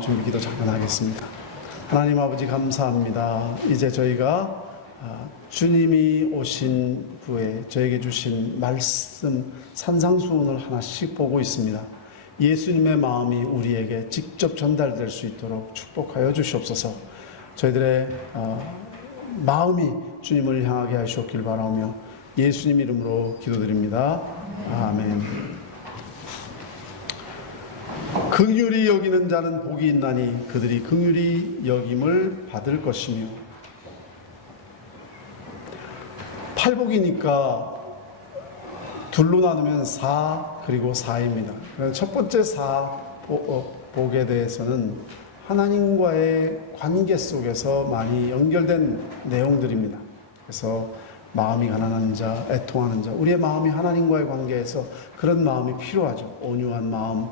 마음 준비 기도 잠깐 하겠습니다. 하나님 아버지 감사합니다. 이제 저희가 주님이 오신 후에 저에게 주신 말씀 산상수훈을 하나씩 보고 있습니다. 예수님의 마음이 우리에게 직접 전달될 수 있도록 축복하여 주시옵소서. 저희들의 마음이 주님을 향하게 하시옵길 바라며 예수님 이름으로 기도드립니다. 아멘. 긍휼히 여기는 자는 복이 있나니 그들이 긍휼히 여김을 받을 것이며. 팔복이니까 둘로 나누면 4 그리고 4입니다. 첫 번째 4복에 대해서는 하나님과의 관계 속에서 많이 연결된 내용들입니다. 그래서 마음이 가난한 자, 애통하는 자, 우리의 마음이 하나님과의 관계에서 그런 마음이 필요하죠. 온유한 마음,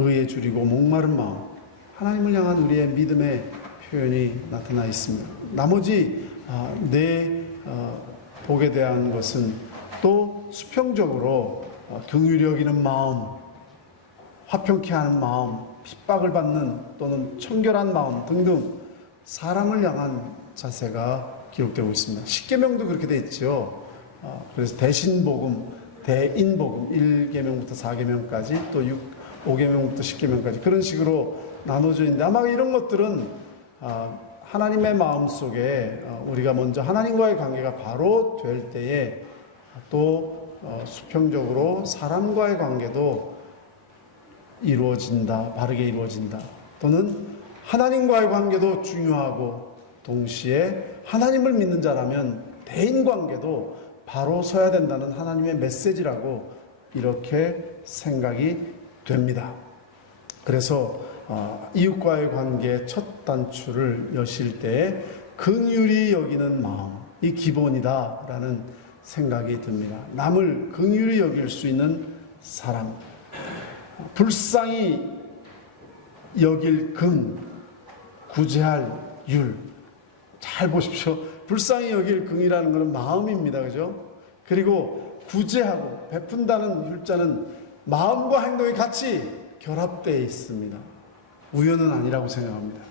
의에 줄이고 목마른 마음, 하나님을 향한 우리의 믿음의 표현이 나타나 있습니다. 나머지 네 복에 대한 것은 또 수평적으로 긍휼히 여기는 마음, 화평케 하는 마음, 핍박을 받는 또는 청결한 마음 등등 사람을 향한 자세가 기록되고 있습니다. 십계명도 그렇게 되어 있죠. 그래서 대신복음, 대인복음 1계명부터 4계명까지 또 5계명부터 10계명까지 그런 식으로 나눠져 있는데, 아마 이런 것들은 하나님의 마음속에 우리가 먼저 하나님과의 관계가 바로 될 때에 또 수평적으로 사람과의 관계도 이루어진다, 바르게 이루어진다, 또는 하나님과의 관계도 중요하고 동시에 하나님을 믿는 자라면 대인관계도 바로 서야 된다는 하나님의 메시지라고 이렇게 생각이 됩니다. 그래서 이웃과의 관계의 첫 단추를 여실 때 긍휼히 여기는 마음이 기본이다라는 생각이 듭니다. 남을 긍휼히 여길 수 있는 사람, 불쌍히 여길 긍, 구제할 율. 잘 보십시오. 불쌍히 여길 긍이라는 것은 마음입니다. 그죠? 그리고 구제하고 베푼다는 율자는 마음과 행동이 같이 결합되어 있습니다. 우연은 아니라고 생각합니다.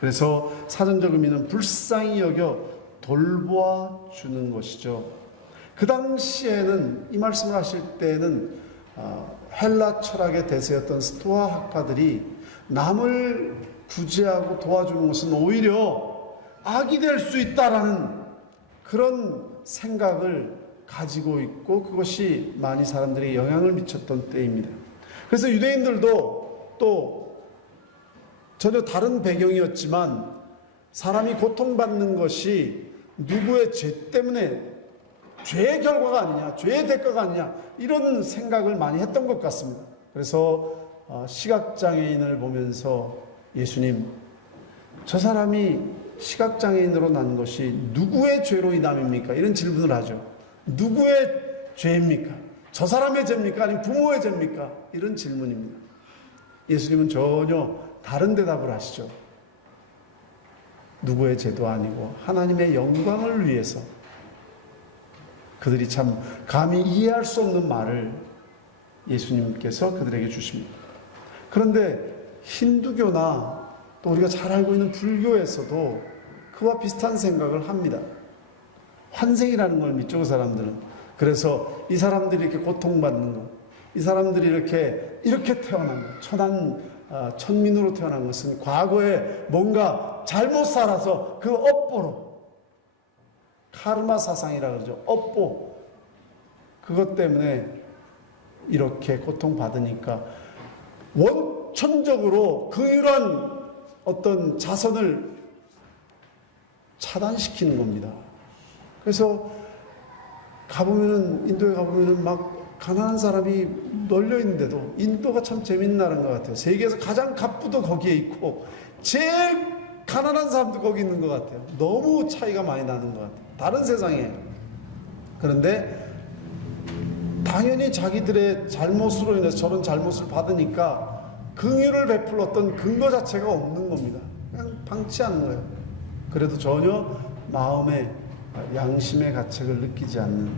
그래서 사전적 의미는 불쌍히 여겨 돌보아 주는 것이죠. 그 당시에는, 이 말씀을 하실 때는 헬라 철학의 대세였던 스토아 학파들이 남을 구제하고 도와주는 것은 오히려 악이 될 수 있다라는 그런 생각을 가지고 있고, 그것이 많이 사람들에게 영향을 미쳤던 때입니다. 그래서 유대인들도 또 전혀 다른 배경이었지만 사람이 고통받는 것이 누구의 죄 때문에, 죄의 결과가 아니냐, 죄의 대가가 아니냐, 이런 생각을 많이 했던 것 같습니다. 그래서 시각장애인을 보면서 예수님, 저 사람이 시각장애인으로 난 것이 누구의 죄로 인함입니까? 이런 질문을 하죠. 누구의 죄입니까? 저 사람의 죄입니까? 아니면 부모의 죄입니까? 이런 질문입니다. 예수님은 전혀 다른 대답을 하시죠. 누구의 죄도 아니고 하나님의 영광을 위해서. 그들이 참 감히 이해할 수 없는 말을 예수님께서 그들에게 주십니다. 그런데 힌두교나 또 우리가 잘 알고 있는 불교에서도 그와 비슷한 생각을 합니다. 환생이라는 걸 믿죠, 그 사람들은. 그래서 이 사람들이 이렇게 고통받는 것, 이 사람들이 이렇게 태어난 것, 천민으로 태어난 것은 과거에 뭔가 잘못 살아서 그 업보로, 카르마 사상이라 그러죠. 업보. 그것 때문에 이렇게 고통받으니까 원천적으로 긍휼한 어떤 자선을 차단시키는 겁니다. 그래서 인도에 가보면은 막 가난한 사람이 널려 있는데도, 인도가 참 재밌는 나라인 것 같아요. 세계에서 가장 갑부도 거기에 있고 제일 가난한 사람도 거기 있는 것 같아요. 너무 차이가 많이 나는 것 같아요. 다른 세상이에요. 그런데 당연히 자기들의 잘못으로 인해서 저런 잘못을 받으니까 긍휼을 베풀었던 근거 자체가 없는 겁니다. 그냥 방치하는 거예요. 그래도 전혀 마음의 양심의 가책을 느끼지 않는,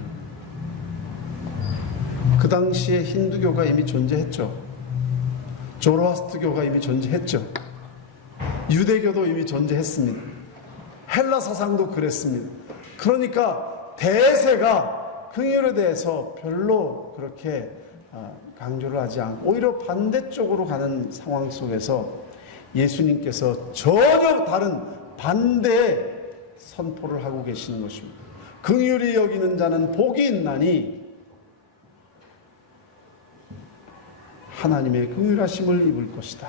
그 당시에 힌두교가 이미 존재했죠. 조로아스트교가 이미 존재했죠. 유대교도 이미 존재했습니다. 헬라 사상도 그랬습니다. 그러니까 대세가 긍휼에 대해서 별로 그렇게 강조를 하지 않고 오히려 반대쪽으로 가는 상황 속에서 예수님께서 전혀 다른 반대의 선포를 하고 계시는 것입니다. 긍휼히 여기는 자는 복이 있나니 하나님의 긍휼하심을 입을 것이다.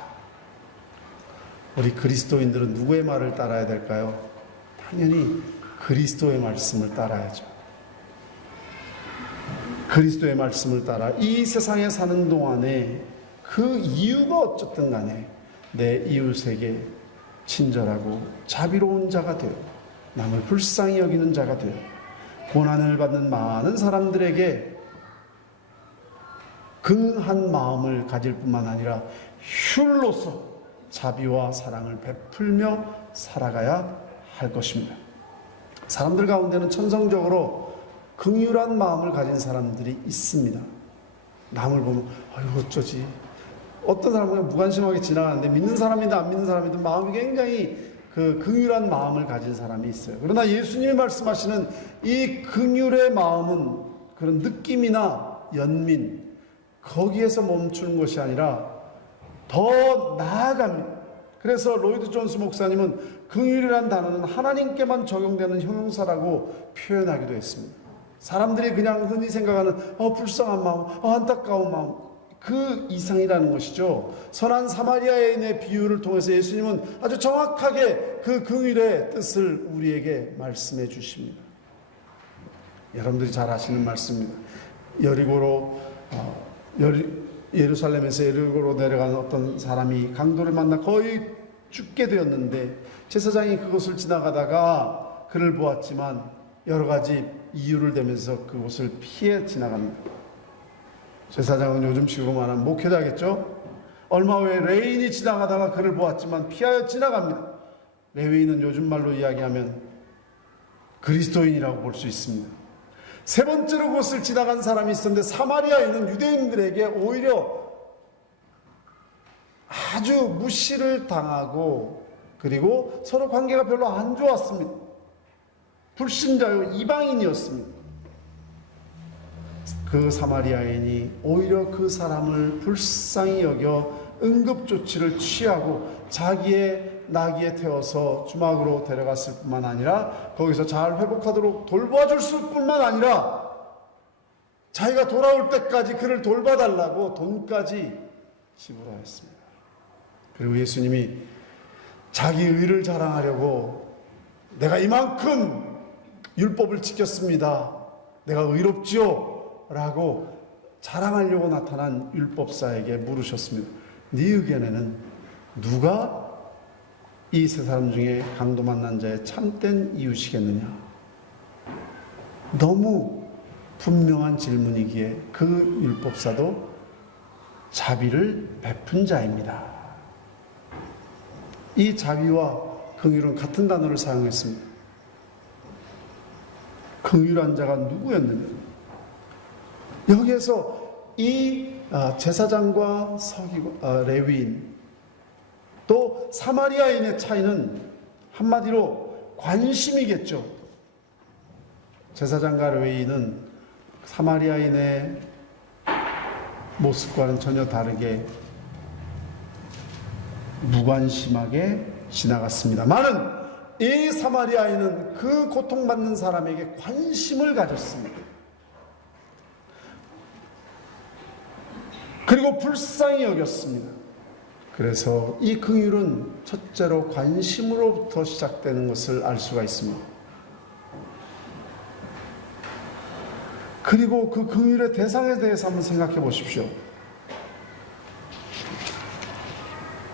우리 그리스도인들은 누구의 말을 따라야 될까요? 당연히 그리스도의 말씀을 따라야죠. 그리스도의 말씀을 따라 이 세상에 사는 동안에 그 이유가 어쨌든 간에 내 이웃에게 친절하고 자비로운 자가 되어 남을 불쌍히 여기는 자가 되어 고난을 받는 많은 사람들에게 긍한 마음을 가질 뿐만 아니라 휼로서 자비와 사랑을 베풀며 살아가야 할 것입니다. 사람들 가운데는 천성적으로 긍휼한 마음을 가진 사람들이 있습니다. 남을 보면 아유 어쩌지, 어떤 사람은 그냥 무관심하게 지나가는데 믿는 사람이든 안 믿는 사람이든 마음이 굉장히 그 긍휼한 마음을 가진 사람이 있어요. 그러나 예수님이 말씀하시는 이 긍휼의 마음은 그런 느낌이나 연민 거기에서 멈추는 것이 아니라 더 나아갑니다. 그래서 로이드 존스 목사님은 긍휼이라는 단어는 하나님께만 적용되는 형용사라고 표현하기도 했습니다. 사람들이 그냥 흔히 생각하는 불쌍한 마음, 안타까운 마음, 그 이상이라는 것이죠. 선한 사마리아인의 비유를 통해서 예수님은 아주 정확하게 그 긍휼의 뜻을 우리에게 말씀해 주십니다. 여러분들이 잘 아시는 말씀입니다. 예루살렘에서 여리고로 내려가는 어떤 사람이 강도를 만나 거의 죽게 되었는데 제사장이 그곳을 지나가다가 그를 보았지만 여러 가지 이유를 대면서 그곳을 피해 지나갑니다. 제사장은 요즘식으로 말하면 목회자겠죠. 얼마 후에 레위인이 지나가다가 그를 보았지만 피하여 지나갑니다. 레위인은 요즘 말로 이야기하면 그리스도인이라고 볼 수 있습니다. 세 번째로 그곳을 지나간 사람이 있었는데 사마리아인은 유대인들에게 오히려 아주 무시를 당하고 그리고 서로 관계가 별로 안 좋았습니다. 불신자요, 이방인이었습니다. 그 사마리아인이 오히려 그 사람을 불쌍히 여겨 응급조치를 취하고 자기의 나귀에 태워서 주막으로 데려갔을 뿐만 아니라 거기서 잘 회복하도록 돌봐줄 뿐만 아니라 자기가 돌아올 때까지 그를 돌봐달라고 돈까지 지불하였습니다. 그리고 예수님이 자기 의를 자랑하려고 내가 이만큼 율법을 지켰습니다, 내가 의롭지요 라고 자랑하려고 나타난 율법사에게 물으셨습니다. 네 의견에는 누가 이 세 사람 중에 강도 만난 자의 참된 이웃이겠느냐? 너무 분명한 질문이기에 그 율법사도 자비를 베푼 자입니다. 이 자비와 긍휼은 같은 단어를 사용했습니다. 긍휼한 자가 누구였느냐? 여기에서 이 제사장과 레위인 또 사마리아인의 차이는 한마디로 관심이겠죠. 제사장과 레위인은 사마리아인의 모습과는 전혀 다르게 무관심하게 지나갔습니다만은 이 사마리아인은 그 고통받는 사람에게 관심을 가졌습니다. 그리고 불쌍히 여겼습니다. 그래서 이 긍휼은 첫째로 관심으로부터 시작되는 것을 알 수가 있습니다. 그리고 그 긍휼의 대상에 대해서 한번 생각해 보십시오.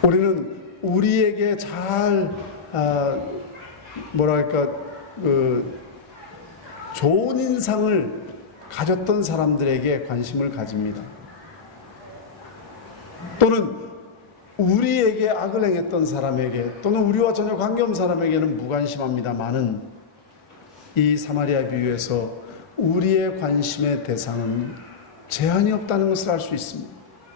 우리는 우리에게 잘 좋은 인상을 가졌던 사람들에게 관심을 가집니다. 또는 우리에게 악을 행했던 사람에게 또는 우리와 전혀 관계없는 사람에게는 무관심합니다만은 이 사마리아 비유에서 우리의 관심의 대상은 제한이 없다는 것을 알 수 있습니다.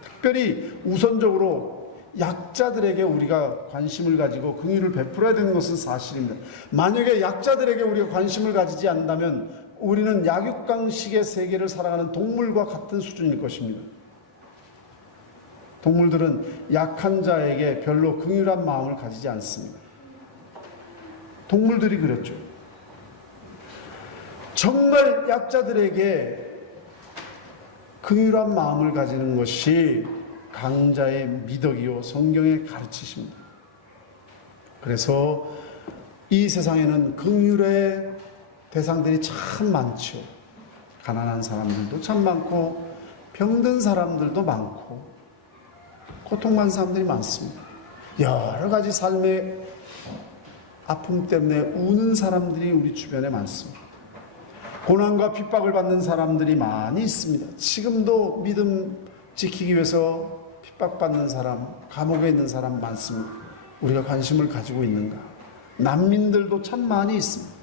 특별히 우선적으로 약자들에게 우리가 관심을 가지고 긍휼을 베풀어야 되는 것은 사실입니다. 만약에 약자들에게 우리가 관심을 가지지 않는다면 우리는 약육강식의 세계를 살아가는 동물과 같은 수준일 것입니다. 동물들은 약한 자에게 별로 긍휼한 마음을 가지지 않습니다. 동물들이 그랬죠. 정말 약자들에게 긍휼한 마음을 가지는 것이 강자의 미덕이요 성경의 가르치십니다. 그래서 이 세상에는 긍휼의 대상들이 참 많죠. 가난한 사람들도 참 많고 병든 사람들도 많고 고통받는 사람들이 많습니다. 여러 가지 삶의 아픔 때문에 우는 사람들이 우리 주변에 많습니다. 고난과 핍박을 받는 사람들이 많이 있습니다. 지금도 믿음 지키기 위해서 핍박받는 사람, 감옥에 있는 사람 많습니다. 우리가 관심을 가지고 있는가? 난민들도 참 많이 있습니다.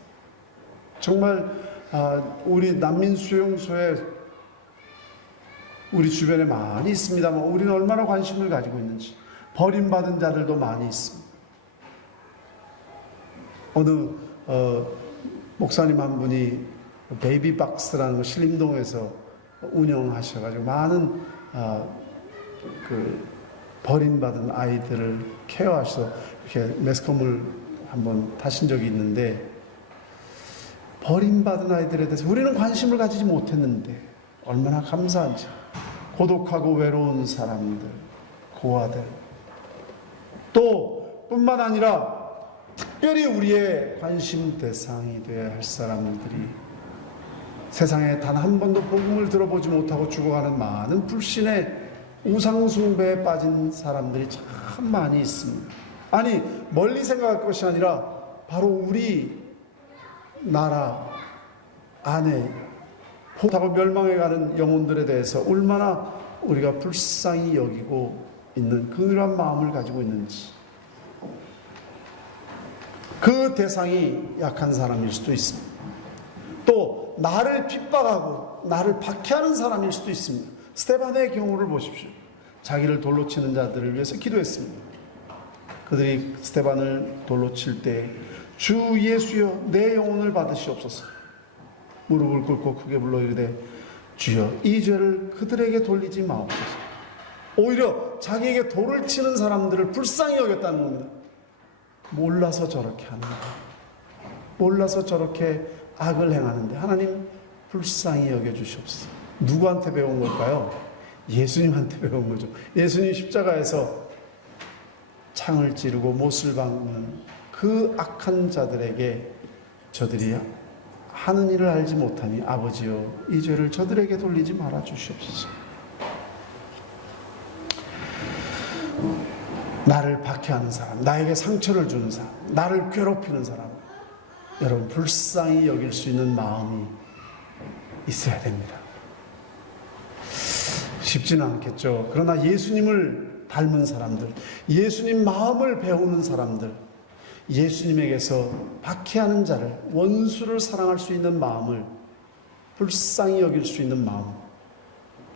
정말 우리 난민 수용소에 우리 주변에 많이 있습니다만 우리는 얼마나 관심을 가지고 있는지. 버림받은 자들도 많이 있습니다. 어느 목사님 한 분이 베이비박스라는 거 신림동에서 운영하셔가지고 많은 그 버림받은 아이들을 케어하셔서 이렇게 매스컴을 한번 타신 적이 있는데, 버림받은 아이들에 대해서 우리는 관심을 가지지 못했는데 얼마나 감사한지. 고독하고 외로운 사람들, 고아들, 또 뿐만 아니라 특별히 우리의 관심 대상이 되어야 할 사람들이 세상에 단 한 번도 복음을 들어보지 못하고 죽어가는 많은 불신의 우상숭배에 빠진 사람들이 참 많이 있습니다. 아니, 멀리 생각할 것이 아니라 바로 우리 나라 안에 포탑하고 멸망해가는 영혼들에 대해서 얼마나 우리가 불쌍히 여기고 있는 긍휼한 마음을 가지고 있는지. 그 대상이 약한 사람일 수도 있습니다. 또 나를 핍박하고 나를 박해하는 사람일 수도 있습니다. 스데반의 경우를 보십시오. 자기를 돌로 치는 자들을 위해서 기도했습니다. 그들이 스데반을 돌로 칠 때 주 예수여 내 영혼을 받으시옵소서. 무릎을 꿇고 크게 불러 이르되 주여 이 죄를 그들에게 돌리지 마옵소서. 오히려 자기에게 돌을 치는 사람들을 불쌍히 여겼다는 겁니다. 몰라서 저렇게 하는 거예요. 몰라서 저렇게 악을 행하는데 하나님 불쌍히 여겨주시옵소서. 누구한테 배운 걸까요? 예수님한테 배운 거죠. 예수님 십자가에서 창을 찌르고 못을 박는 그 악한 자들에게 저들이 하는 일을 알지 못하니 아버지여 이 죄를 저들에게 돌리지 말아 주시옵소서. 나를 박해하는 사람, 나에게 상처를 주는 사람, 나를 괴롭히는 사람, 여러분 불쌍히 여길 수 있는 마음이 있어야 됩니다. 쉽지는 않겠죠. 그러나 예수님을 닮은 사람들, 예수님 마음을 배우는 사람들, 예수님에게서 박해하는 자를, 원수를 사랑할 수 있는 마음을, 불쌍히 여길 수 있는 마음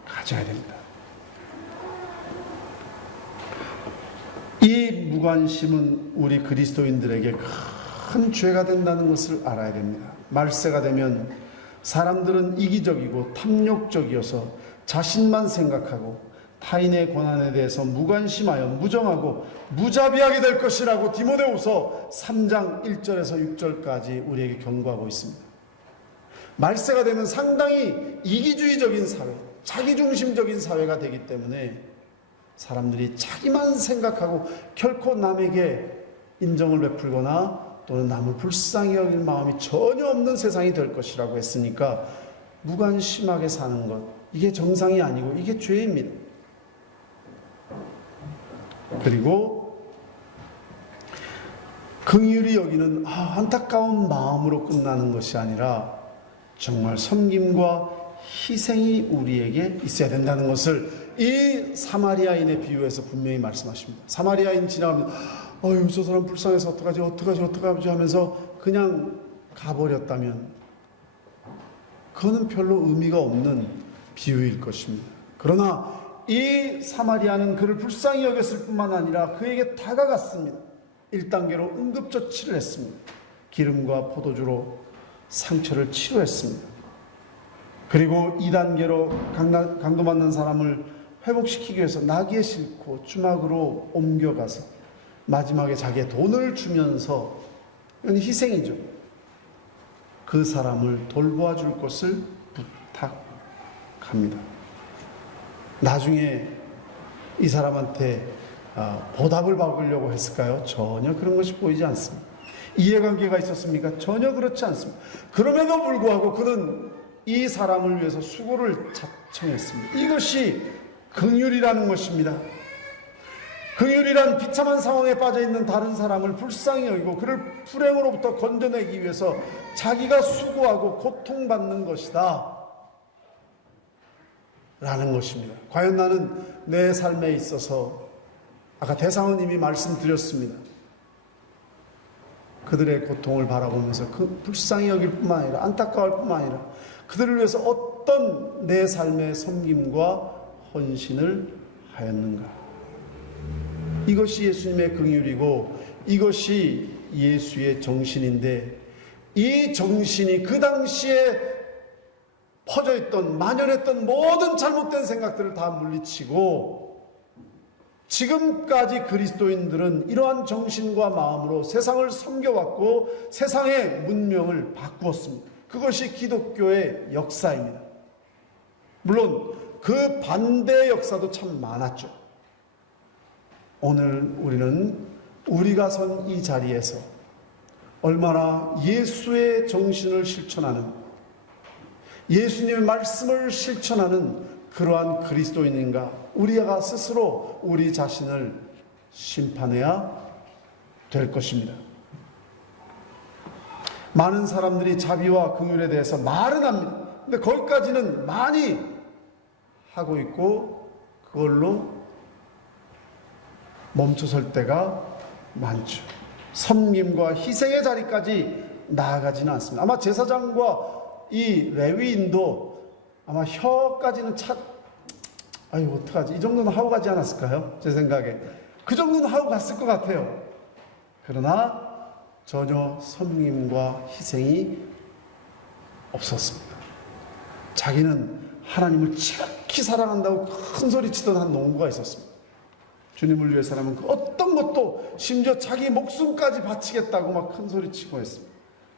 가져야 됩니다. 이 무관심은 우리 그리스도인들에게 큰 죄가 된다는 것을 알아야 됩니다. 말세가 되면 사람들은 이기적이고 탐욕적이어서 자신만 생각하고 타인의 고난에 대해서 무관심하여 무정하고 무자비하게 될 것이라고 디모데후서 3장 1절에서 6절까지 우리에게 경고하고 있습니다. 말세가 되면 상당히 이기주의적인 사회, 자기중심적인 사회가 되기 때문에 사람들이 자기만 생각하고 결코 남에게 인정을 베풀거나 또는 남을 불쌍히 여길 마음이 전혀 없는 세상이 될 것이라고 했으니까 무관심하게 사는 것, 이게 정상이 아니고 이게 죄입니다. 그리고 긍휼히 여기는 안타까운 마음으로 끝나는 것이 아니라 정말 섬김과 희생이 우리에게 있어야 된다는 것을 이 사마리아인의 비유에서 분명히 말씀하십니다. 사마리아인 지나가면 어휴 저 사람 불쌍해서 어떡하지 하면서 그냥 가버렸다면 그거는 별로 의미가 없는 비유일 것입니다. 그러나 이 사마리아는 그를 불쌍히 여겼을 뿐만 아니라 그에게 다가갔습니다. 1단계로 응급조치를 했습니다. 기름과 포도주로 상처를 치료했습니다. 그리고 2단계로 강도받는 사람을 회복시키기 위해서 나귀에 싣고 주막으로 옮겨가서 마지막에 자기의 돈을 주면서, 이건 희생이죠. 그 사람을 돌보아 줄 것을 부탁합니다. 나중에 이 사람한테 보답을 받으려고 했을까요? 전혀 그런 것이 보이지 않습니다. 이해관계가 있었습니까? 전혀 그렇지 않습니다. 그럼에도 불구하고 그는 이 사람을 위해서 수고를 자청했습니다. 이것이 긍휼이라는 것입니다. 긍휼이란 비참한 상황에 빠져 있는 다른 사람을 불쌍히 여기고 그를 불행으로부터 건져내기 위해서 자기가 수고하고 고통받는 것이다 라는 것입니다. 과연 나는 내 삶에 있어서, 아까 대상은 이미 말씀드렸습니다, 그들의 고통을 바라보면서 그 불쌍히 여길 뿐만 아니라 안타까울 뿐만 아니라 그들을 위해서 어떤 내 삶의 섬김과 헌신을 하였는가. 이것이 예수님의 긍휼이고 이것이 예수의 정신인데, 이 정신이 그 당시에 퍼져있던, 만연했던 모든 잘못된 생각들을 다 물리치고 지금까지 그리스도인들은 이러한 정신과 마음으로 세상을 섬겨왔고 세상의 문명을 바꾸었습니다. 그것이 기독교의 역사입니다. 물론 그 반대의 역사도 참 많았죠. 오늘 우리는 우리가 선 이 자리에서 얼마나 예수의 정신을 실천하는, 예수님의 말씀을 실천하는 그러한 그리스도인인가, 우리가 스스로 우리 자신을 심판해야 될 것입니다. 많은 사람들이 자비와 긍휼에 대해서 말은 합니다. 근데 거기까지는 많이 하고 있고 그걸로 멈춰설 때가 많죠. 섬김과 희생의 자리까지 나아가지는 않습니다. 아마 제사장과 이 레위인도 아마 혀까지는 아유 어떡하지, 이 정도는 하고 가지 않았을까요? 제 생각에 그 정도는 하고 갔을 것 같아요. 그러나 전혀 섬김과 희생이 없었습니다. 자기는 하나님을 지극히 사랑한다고 큰 소리 치던 한 농부가 있었습니다. 주님을 위해서라면 그 어떤 것도 심지어 자기 목숨까지 바치겠다고 막 큰 소리 치고 했습니다.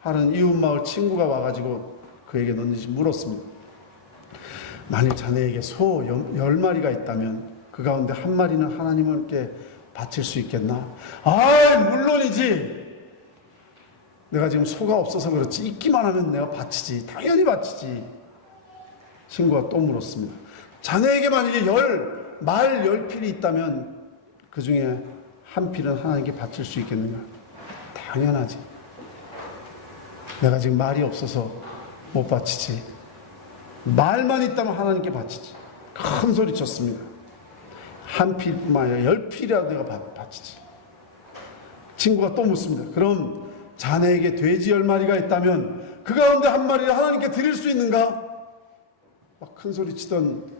하는 이웃마을 친구가 와가지고 그에게 넌지 물었습니다. 만일 자네에게 소 10마리가 있다면 그 가운데 한 마리는 하나님께 바칠 수 있겠나? 물론이지. 내가 지금 소가 없어서 그렇지 있기만 하면 내가 바치지. 당연히 바치지. 친구가 또 물었습니다. 자네에게 만약에 말 10필이 있다면 그 중에 한 필은 하나님께 바칠 수 있겠는가? 당연하지. 내가 지금 말이 없어서 못 바치지. 말만 있다면 하나님께 바치지. 큰 소리 쳤습니다. 한 필뿐만 아니라 10필이라도 내가 바치지. 친구가 또 묻습니다. 그럼 자네에게 돼지 10마리가 있다면 그 가운데 한 마리를 하나님께 드릴 수 있는가? 막 큰 소리 치던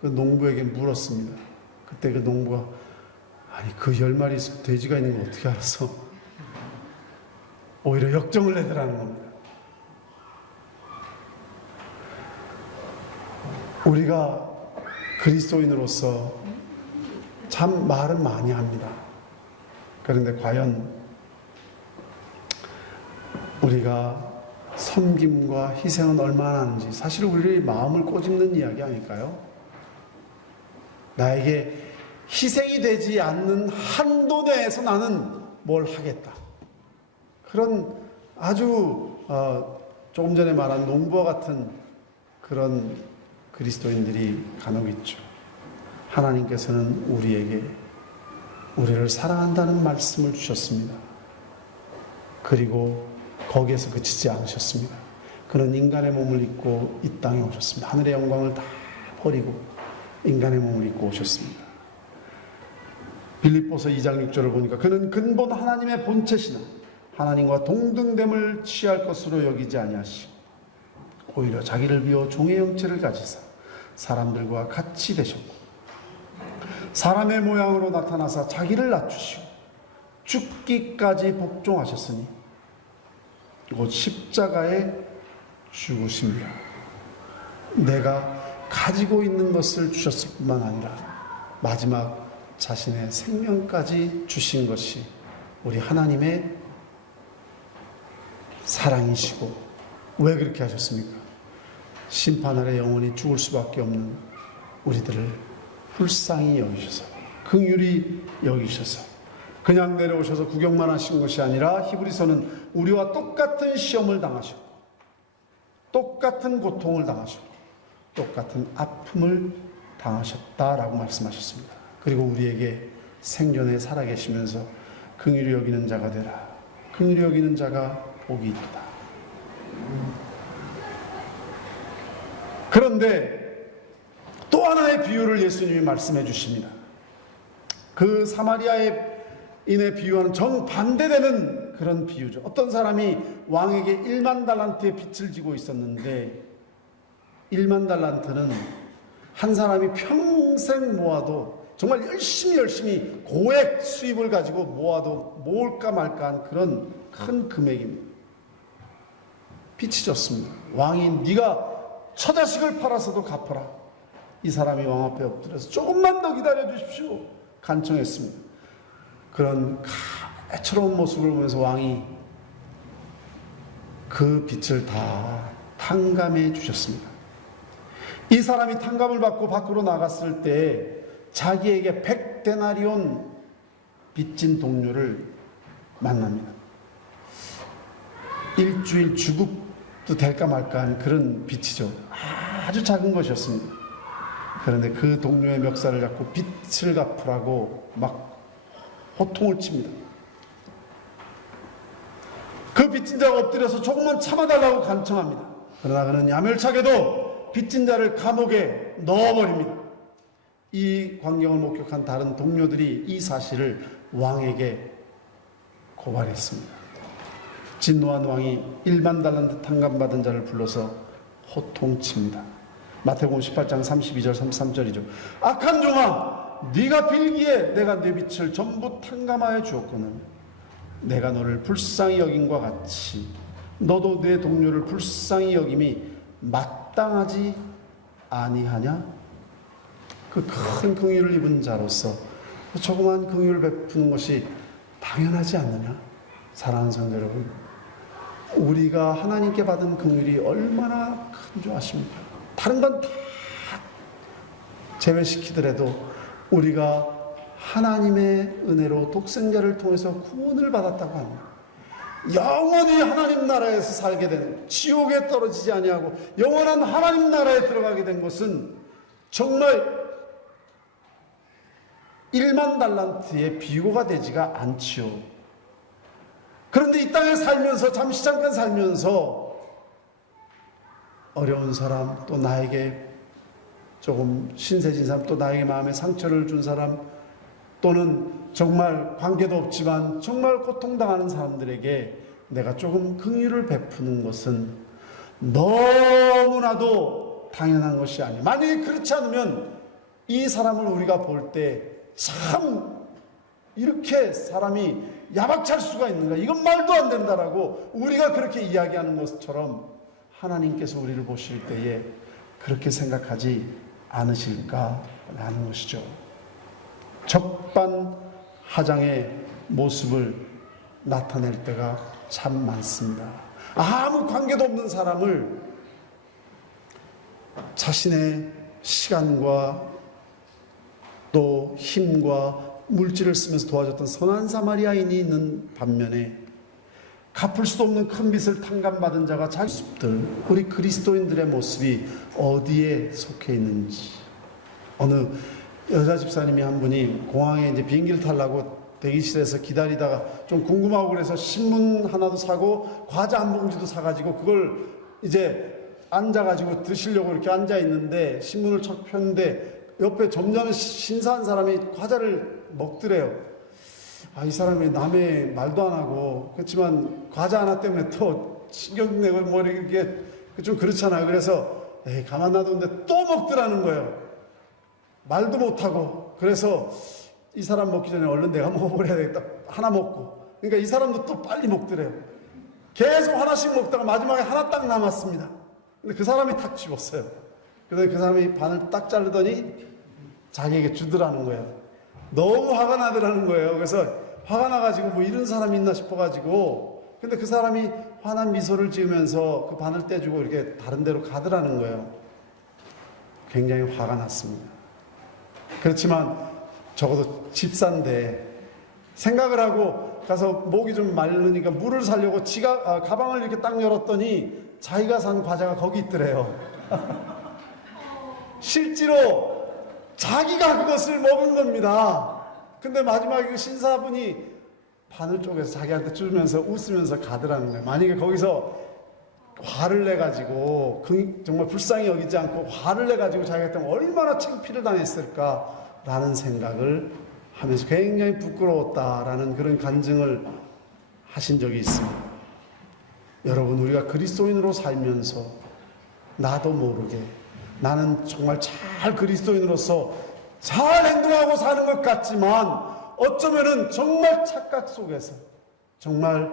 그 농부에게 물었습니다. 그때 그 농부가 아니 그 10마리 돼지가 있는 거 어떻게 알았어? 오히려 역정을 내더라는 겁니다. 우리가 그리스도인으로서 참 말은 많이 합니다. 그런데 과연 우리가 섬김과 희생은 얼마나 하는지, 사실 우리의 마음을 꼬집는 이야기 아닐까요? 나에게 희생이 되지 않는 한도 내에서 나는 뭘 하겠다. 그런 아주 조금 전에 말한 농부와 같은 그런 그리스도인들이 간혹 있죠. 하나님께서는 우리에게 우리를 사랑한다는 말씀을 주셨습니다. 그리고 거기에서 그치지 않으셨습니다. 그는 인간의 몸을 입고 이 땅에 오셨습니다. 하늘의 영광을 다 버리고 인간의 몸을 입고 오셨습니다. 빌립보서 2장 6절을 보니까 그는 근본 하나님의 본체시나 하나님과 동등됨을 취할 것으로 여기지 아니하시고 오히려 자기를 비워 종의 형체를 가지사 사람들과 같이 되셨고 사람의 모양으로 나타나사 자기를 낮추시고 죽기까지 복종하셨으니 곧 십자가에 죽으십니다. 내가 가지고 있는 것을 주셨을 뿐만 아니라 마지막 자신의 생명까지 주신 것이 우리 하나님의 사랑이시고, 왜 그렇게 하셨습니까? 심판 아래 영원히 죽을 수밖에 없는 우리들을 불쌍히 여기셔서, 긍휼히 여기셔서 그냥 내려오셔서 구경만 하신 것이 아니라 히브리서는 우리와 똑같은 시험을 당하셨고 똑같은 고통을 당하셨고 똑같은 아픔을 당하셨다라고 말씀하셨습니다. 그리고 우리에게 생전에 살아계시면서 긍휼히 여기는 자가 되라. 긍휼히 여기는 자가 복이 있다. 그런데 또 하나의 비유를 예수님이 말씀해 주십니다. 그 사마리아인의 비유와는 정반대되는 그런 비유죠. 어떤 사람이 왕에게 1만 달란트의 빚을 지고 있었는데 1만 달란트는 한 사람이 평생 모아도 정말 열심히 고액 수입을 가지고 모아도 모을까 말까한 그런 큰 금액입니다. 빚이 졌습니다. 왕이 네가 처자식을 팔아서도 갚아라. 이 사람이 왕 앞에 엎드려서 조금만 더 기다려 주십시오 간청했습니다. 그런 애처로운 모습을 보면서 왕이 그 빚을 다 탕감해 주셨습니다. 이 사람이 탕감을 받고 밖으로 나갔을 때 자기에게 100데나리온 빚진 동료를 만납니다. 일주일 주급도 될까 말까한 그런 빚이죠. 아주 작은 것이었습니다. 그런데 그 동료의 멱살을 잡고 빚을 갚으라고 막 호통을 칩니다. 그 빚진 자가 엎드려서 조금만 참아달라고 간청합니다. 그러나 그는 야멸차게도 빚진 자를 감옥에 넣어버립니다. 이 광경을 목격한 다른 동료들이 이 사실을 왕에게 고발했습니다. 진노한 왕이 1만 달란트 탕감받은 자를 불러서 호통칩니다. 마태복음 18장 32절 33절이죠. 악한 종아, 네가 빌기에 내가 네 빚을 전부 탕감하여 주었거늘 내가 너를 불쌍히 여김과 같이 너도 내 동료를 불쌍히 여김이 마땅하지 아니하냐? 그 큰 긍휼을 입은 자로서 조그만 긍휼을 베푸는 것이 당연하지 않느냐? 사랑하는 성도 여러분, 우리가 하나님께 받은 긍휼이 얼마나 큰 줄 아십니까? 다른 건 다 제외시키더라도 우리가 하나님의 은혜로 독생자를 통해서 구원을 받았다고 합니다. 영원히 하나님 나라에서 살게 되는, 지옥에 떨어지지 아니하고 영원한 하나님 나라에 들어가게 된 것은 정말 1만 달란트의 비교가 되지가 않지요. 그런데 이 땅에 살면서 잠깐 살면서 어려운 사람, 또 나에게 조금 신세진 사람, 또 나에게 마음에 상처를 준 사람, 또는 정말 관계도 없지만 정말 고통당하는 사람들에게 내가 조금 긍휼을 베푸는 것은 너무나도 당연한 것이 아니에요. 만약에 그렇지 않으면 이 사람을 우리가 볼 때 참 이렇게 사람이 야박찰 수가 있는가, 이건 말도 안 된다라고 우리가 그렇게 이야기하는 것처럼 하나님께서 우리를 보실 때에 그렇게 생각하지 않으실까라는 것이죠. 적반하장의 모습을 나타낼 때가 참 많습니다. 아무 관계도 없는 사람을 자신의 시간과 또 힘과 물질을 쓰면서 도와줬던 선한 사마리아인이 있는 반면에 갚을 수도 없는 큰 빚을 탕감받은 자가 자기 모습들, 우리 그리스도인들의 모습이 어디에 속해 있는지. 어느 여자 집사님이 한 분이 공항에 이제 비행기를 타려고 대기실에서 기다리다가 좀 궁금하고 그래서 신문 하나도 사고 과자 한 봉지도 사가지고 그걸 이제 앉아가지고 드시려고 이렇게 앉아 있는데 신문을 척 폈는데 옆에 점잖은 신사한 사람이 과자를 먹더래요. 아, 이 사람이 남의 말도 안 하고, 그렇지만 과자 하나 때문에 또 신경 내고 뭐 이렇게 좀 그렇잖아요. 그래서 가만 놔뒀는데 또 먹더라는 거예요. 말도 못하고. 그래서 이 사람 먹기 전에 얼른 내가 먹어버려야 되겠다. 하나 먹고. 그러니까 이 사람도 또 빨리 먹더래요. 계속 하나씩 먹다가 마지막에 하나 딱 남았습니다. 근데 그 사람이 탁 집었어요. 그래서 그 사람이 반을 딱 자르더니 자기에게 주더라는 거예요. 너무 화가 나더라는 거예요. 그래서 화가 나가지고 뭐 이런 사람이 있나 싶어가지고, 근데 그 사람이 환한 미소를 지으면서 그 반을 떼주고 이렇게 다른 데로 가더라는 거예요. 굉장히 화가 났습니다. 그렇지만 적어도 집사인데 생각을 하고 가서 목이 좀 마르니까 물을 사려고 가방을 이렇게 딱 열었더니 자기가 산 과자가 거기 있더래요. 실제로 자기가 그것을 먹은 겁니다. 근데 마지막에 그 신사분이 반을 쪼개서 자기한테 주면서 웃으면서 가더라는 거예요. 만약에 거기서 화를 내가지고 정말 불쌍히 여기지 않고 화를 내가지고 자기가 얼마나 창피를 당했을까라는 생각을 하면서 굉장히 부끄러웠다라는 그런 간증을 하신 적이 있습니다. 여러분, 우리가 그리스도인으로 살면서 나도 모르게 나는 정말 잘 그리스도인으로서 잘 행동하고 사는 것 같지만 어쩌면은 정말 착각 속에서 정말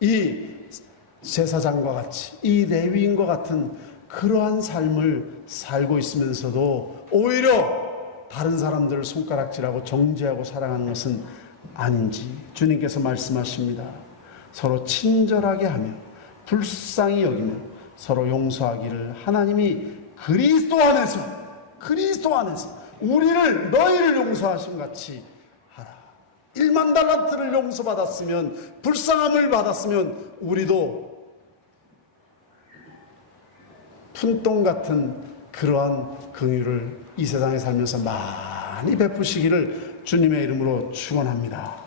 이 제사장과 같이 이 레위인과 같은 그러한 삶을 살고 있으면서도 오히려 다른 사람들을 손가락질하고 정죄하고 사랑하는 것은 아닌지 주님께서 말씀하십니다. 서로 친절하게 하며 불쌍히 여기며 서로 용서하기를 하나님이 그리스도 안에서 너희를 용서하신 같이 하라. 1만 달란트를 용서받았으면, 불쌍함을 받았으면 우리도 푼돈 같은 그러한 긍휼을 이 세상에 살면서 많이 베푸시기를 주님의 이름으로 축원합니다.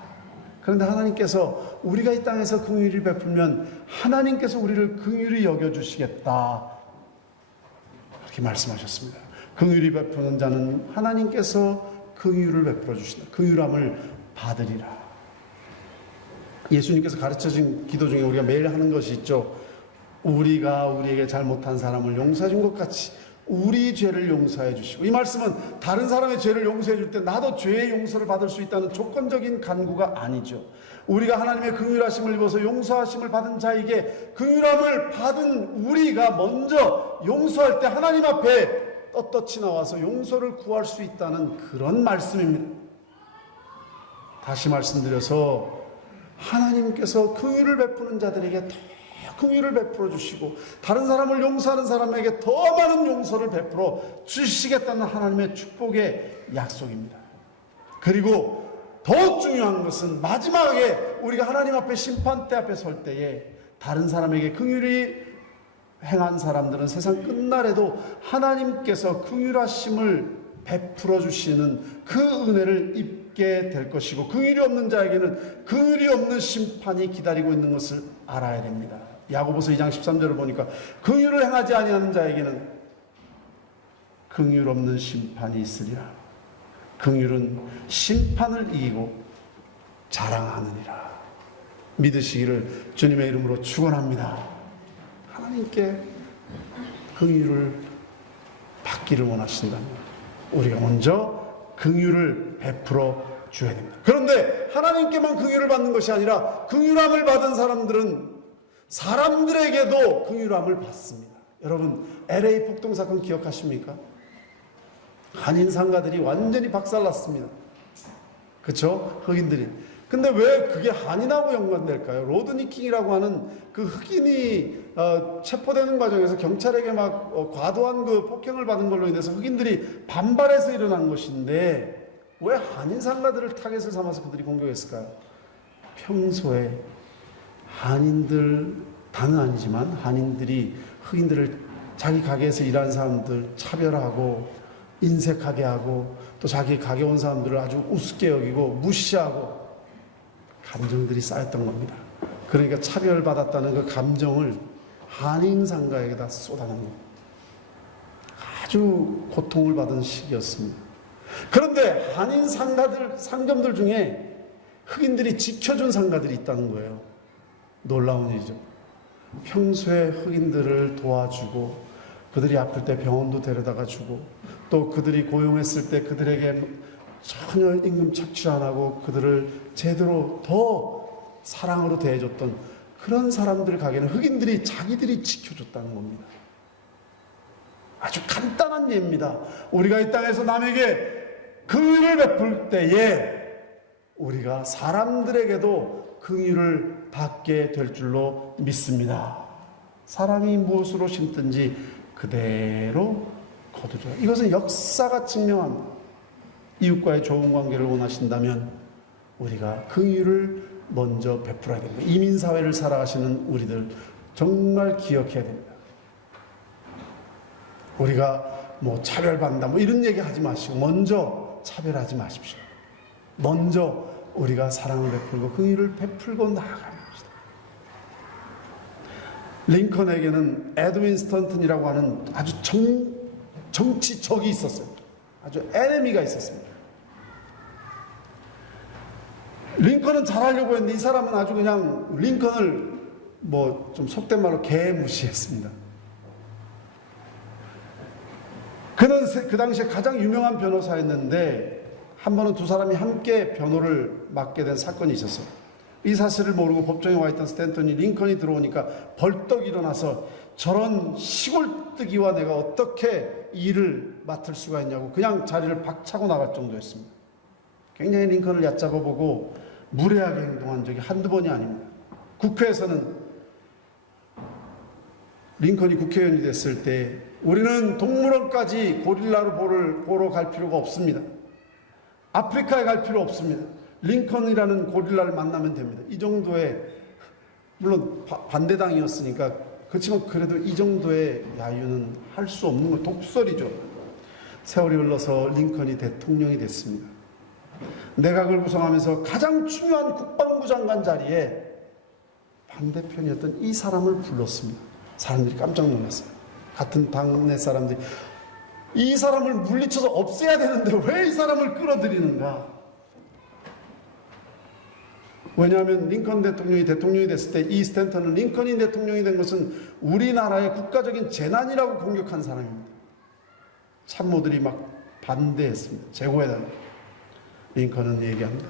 그런데 하나님께서 우리가 이 땅에서 긍휼을 베풀면 하나님께서 우리를 긍휼히 여겨주시겠다, 그렇게 말씀하셨습니다. 긍휼히 베푸는 자는 하나님께서 긍휼을 베풀어 주신다. 긍휼함을 받으리라. 예수님께서 가르쳐준 기도 중에 우리가 매일 하는 것이 있죠. 우리가 우리에게 잘못한 사람을 용서해 준 것 같이 우리 죄를 용서해 주시고, 이 말씀은 다른 사람의 죄를 용서해 줄 때 나도 죄의 용서를 받을 수 있다는 조건적인 간구가 아니죠. 우리가 하나님의 긍휼하심을 입어서 용서하심을 받은 자에게 긍휼함을 받은 우리가 먼저 용서할 때 하나님 앞에 떳떳이 나와서 용서를 구할 수 있다는 그런 말씀입니다. 다시 말씀드려서 하나님께서 긍휼을 베푸는 자들에게 더 긍휼을 베풀어 주시고 다른 사람을 용서하는 사람에게 더 많은 용서를 베풀어 주시겠다는 하나님의 축복의 약속입니다. 그리고 더 중요한 것은 마지막에 우리가 하나님 앞에 심판대 앞에 설 때에 다른 사람에게 긍휼히 행한 사람들은 세상 끝날에도 하나님께서 긍휼하심을 베풀어 주시는 그 은혜를 입게 될 것이고, 긍휼이 없는 자에게는 긍휼이 없는 심판이 기다리고 있는 것을 알아야 됩니다. 야고보서 2장 13절을 보니까 긍휼을 행하지 아니하는 자에게는 긍휼 없는 심판이 있으리라. 긍휼은 심판을 이기고 자랑하느니라. 믿으시기를 주님의 이름으로 축원합니다. 하나님께 긍휼을 받기를 원하신다면 우리가 먼저 긍휼을 베풀어 줘야 됩니다. 그런데 하나님께만 긍휼을 받는 것이 아니라 긍휼함을 받은 사람들은 사람들에게도 긍휼함을 받습니다. 여러분, LA 폭동 사건 기억하십니까? 한인 상가들이 완전히 박살났습니다. 그렇죠? 흑인들이. 근데 왜 그게 한인하고 연관될까요? 로드니 킹이라고 하는 그 흑인이 체포되는 과정에서 경찰에게 막 과도한 그 폭행을 받은 걸로 인해서 흑인들이 반발해서 일어난 것인데 왜 한인 상가들을 타겟을 삼아서 그들이 공격했을까요? 평소에 한인들, 다는 아니지만 한인들이 흑인들을 자기 가게에서 일하는 사람들 차별하고 인색하게 하고 또 자기 가게 온 사람들을 아주 우습게 여기고 무시하고 감정들이 쌓였던 겁니다. 그러니까 차별받았다는 그 감정을 한인 상가에게다 쏟아낸 겁니다. 아주 고통을 받은 시기였습니다. 그런데 한인 상점들 중에 흑인들이 지켜준 상가들이 있다는 거예요. 놀라운 일이죠. 평소에 흑인들을 도와주고 그들이 아플 때 병원도 데려다가 주고, 또 그들이 고용했을 때 그들에게 전혀 임금 착취 안 하고 그들을 제대로 더 사랑으로 대해줬던 그런 사람들 가게는 흑인들이 자기들이 지켜줬다는 겁니다. 아주 간단한 예입니다. 우리가 이 땅에서 남에게 긍휼을 베풀 때에 우리가 사람들에게도 긍휼을 받게 될 줄로 믿습니다. 사람이 무엇으로 심든지 그대로 거두리라. 이것은 역사가 증명합니다. 이웃과의 좋은 관계를 원하신다면 우리가 긍휼을 먼저 베풀어야 됩니다. 이민사회를 살아가시는 우리들 정말 기억해야 됩니다. 우리가 뭐 차별받는다 뭐 이런 얘기 하지 마시고 먼저 차별하지 마십시오. 먼저 우리가 사랑을 베풀고 긍휼을 베풀고 나아가는 것이다. 링컨에게는 에드윈 스턴튼이라고 하는 아주 정치 적이 있었어요. 아주 에네미가 있었습니다. 링컨은 잘하려고 했는데 이 사람은 아주 그냥 링컨을 뭐 좀 속된 말로 개무시했습니다. 그는 그 당시에 가장 유명한 변호사였는데 한 번은 두 사람이 함께 변호를 맡게 된 사건이 있었어요. 이 사실을 모르고 법정에 와 있던 스탠턴이 링컨이 들어오니까 벌떡 일어나서 저런 시골뜨기와 내가 어떻게 일을 맡을 수가 있냐고 그냥 자리를 박차고 나갈 정도였습니다. 굉장히 링컨을 얕잡아 보고 무례하게 행동한 적이 한두 번이 아닙니다. 국회에서는 링컨이 국회의원이 됐을 때 우리는 동물원까지 고릴라를 보러 갈 필요가 없습니다. 아프리카에 갈 필요 없습니다. 링컨이라는 고릴라를 만나면 됩니다. 이 정도의, 물론 반대당이었으니까 그렇지만 그래도 이 정도의 야유는 할 수 없는 거 독설이죠. 세월이 흘러서 링컨이 대통령이 됐습니다. 내각을 구성하면서 가장 중요한 국방부 장관 자리에 반대편이었던 이 사람을 불렀습니다. 사람들이 깜짝 놀랐어요. 같은 당내 사람들이 이 사람을 물리쳐서 없애야 되는데 왜 이 사람을 끌어들이는가? 왜냐하면 링컨 대통령이 됐을 때 이 스탠턴은 링컨이 대통령이 된 것은 우리나라의 국가적인 재난이라고 공격한 사람입니다. 참모들이 막 반대했습니다. 제거해달라. 링컨은 얘기합니다.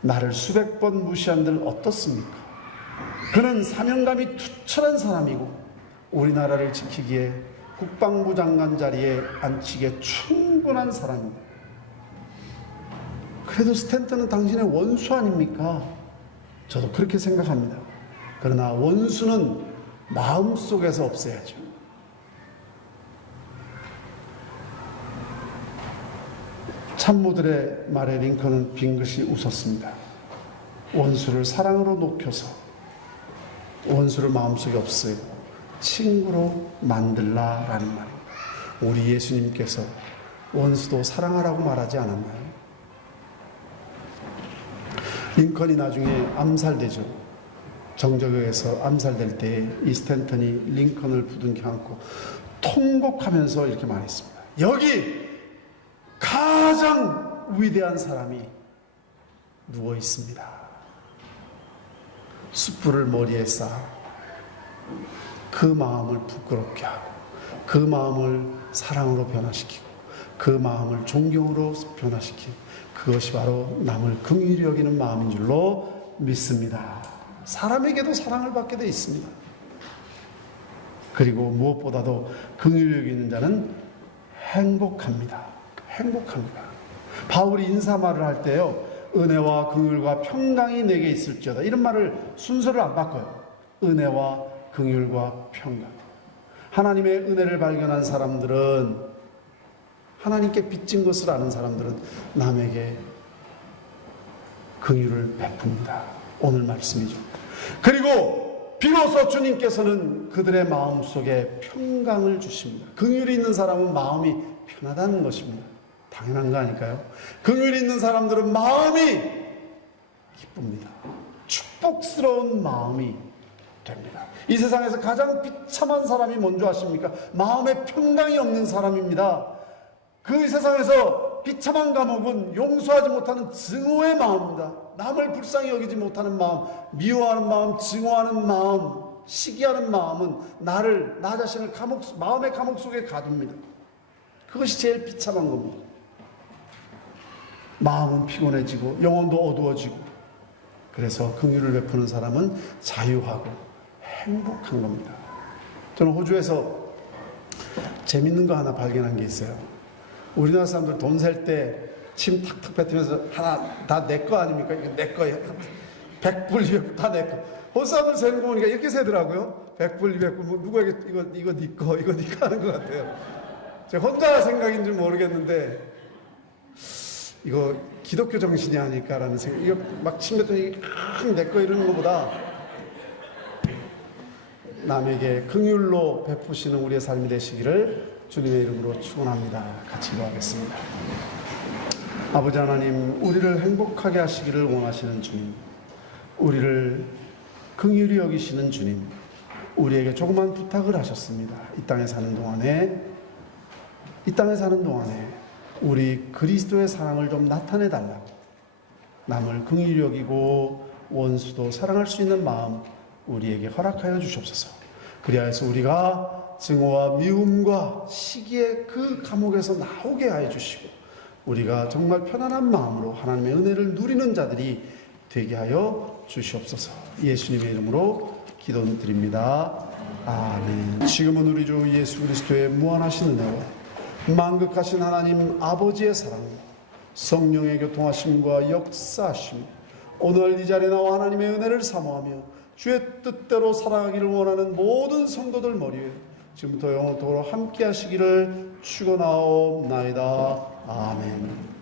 나를 수백 번 무시한들 어떻습니까? 그는 사명감이 투철한 사람이고 우리나라를 지키기에 국방부 장관 자리에 앉히기에 충분한 사람입니다. 그래도 스탠턴은 당신의 원수 아닙니까? 저도 그렇게 생각합니다. 그러나 원수는 마음속에서 없애야죠. 참모들의 말에 링컨은 빙긋이 웃었습니다. 원수를 사랑으로 녹여서 원수를 마음속에 없애고 친구로 만들라라는 말입니다. 우리 예수님께서 원수도 사랑하라고 말하지 않았나요? 링컨이 나중에 암살되죠. 정적에서 암살될 때 이 스탠턴이 링컨을 부둥켜 안고 통곡하면서 이렇게 말했습니다. 여기 가장 위대한 사람이 누워 있습니다. 숯불을 머리에 쌓아 그 마음을 부끄럽게 하고 그 마음을 사랑으로 변화시키고 그 마음을 존경으로 변화시키고 그것이 바로 남을 긍휼히 여기는 마음인 줄로 믿습니다. 사람에게도 사랑을 받게 되어 있습니다. 그리고 무엇보다도 긍휼히 여기는 자는 행복합니다. 행복합니다. 바울이 인사말을 할 때요, 은혜와 긍휼과 평강이 내게 있을지어다, 이런 말을 순서를 안 바꿔요. 은혜와 긍휼과 평강. 하나님의 은혜를 발견한 사람들은, 하나님께 빚진 것을 아는 사람들은 남에게 긍휼을 베풉니다. 오늘 말씀이죠. 그리고 비로소 주님께서는 그들의 마음속에 평강을 주십니다. 긍휼이 있는 사람은 마음이 편하다는 것입니다. 당연한 거 아닐까요? 긍휼이 있는 사람들은 마음이 기쁩니다. 축복스러운 마음이 됩니다. 이 세상에서 가장 비참한 사람이 뭔지 아십니까? 마음에 평강이 없는 사람입니다. 그 세상에서 비참한 감옥은 용서하지 못하는 증오의 마음입니다. 남을 불쌍히 여기지 못하는 마음, 미워하는 마음, 증오하는 마음, 시기하는 마음은 나 자신을 마음의 감옥 속에 가둡니다. 그것이 제일 비참한 겁니다. 마음은 피곤해지고 영혼도 어두워지고, 그래서 긍휼을 베푸는 사람은 자유하고 행복한 겁니다. 저는 호주에서 재밌는 거 하나 발견한 게 있어요. 우리나라 사람들 돈 셀 때 침 탁탁 뱉으면서 하나 다 내 거 아닙니까? 이거 내 거예요. 100불, 200불 다 내 거. 호주 사람들 세는 거 보니까 이렇게 세더라고요. 100불, 200불. 뭐 누구에게 이거 네 거, 이거 네 거 하는 것 같아요. 제가 혼자 생각인지 모르겠는데, 이거 기독교 정신이 아닐까라는 생각. 이거 막 침 뱉더니 내 거 이러는 것보다 남에게 긍휼로 베푸시는 우리의 삶이 되시기를 주님의 이름으로 축원합니다. 같이 기도하겠습니다. 아버지 하나님, 우리를 행복하게 하시기를 원하시는 주님, 우리를 긍휼히 여기시는 주님, 우리에게 조그만 부탁을 하셨습니다. 이 땅에 사는 동안에 우리 그리스도의 사랑을 좀 나타내 달라고, 남을 긍휼히 여기고 원수도 사랑할 수 있는 마음 우리에게 허락하여 주시옵소서. 그리하여서 우리가 증오와 미움과 시기의 그 감옥에서 나오게 하여 주시고, 우리가 정말 편안한 마음으로 하나님의 은혜를 누리는 자들이 되게 하여 주시옵소서. 예수님의 이름으로 기도드립니다. 아멘. 지금은 우리 주 예수 그리스도의 무한하신 은혜와 만극하신 하나님 아버지의 사랑, 성령의 교통하심과 역사하심, 오늘 이 자리에 나와 하나님의 은혜를 사모하며 주의 뜻대로 살아가기를 원하는 모든 성도들 머리에 지금부터 영원토록 함께 하시기를 축원하옵나이다. 아멘.